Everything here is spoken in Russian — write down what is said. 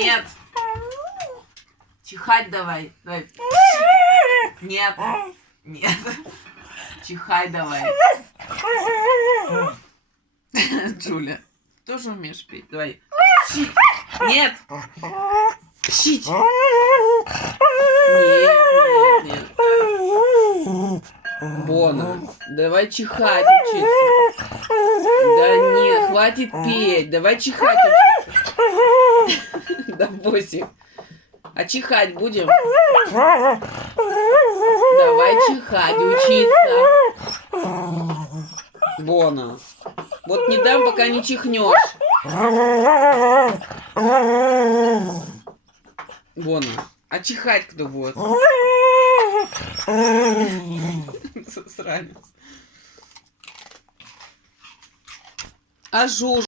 Нет. Чихать давай. Давай. Нет. Нет. Чихай давай. Джуля, тоже умеешь петь? Давай. Пшить. Нет. Пшить. Нет, нет, нет. Бона, давай чихать учиться. Да нет, хватит петь. Давай чихать учиться. Да Босик. А чихать будем? Давай чихать учиться. Бона. Вот не дам, пока не чихнешь. Бона. А чихать кто будет? Засранец. А Жужа?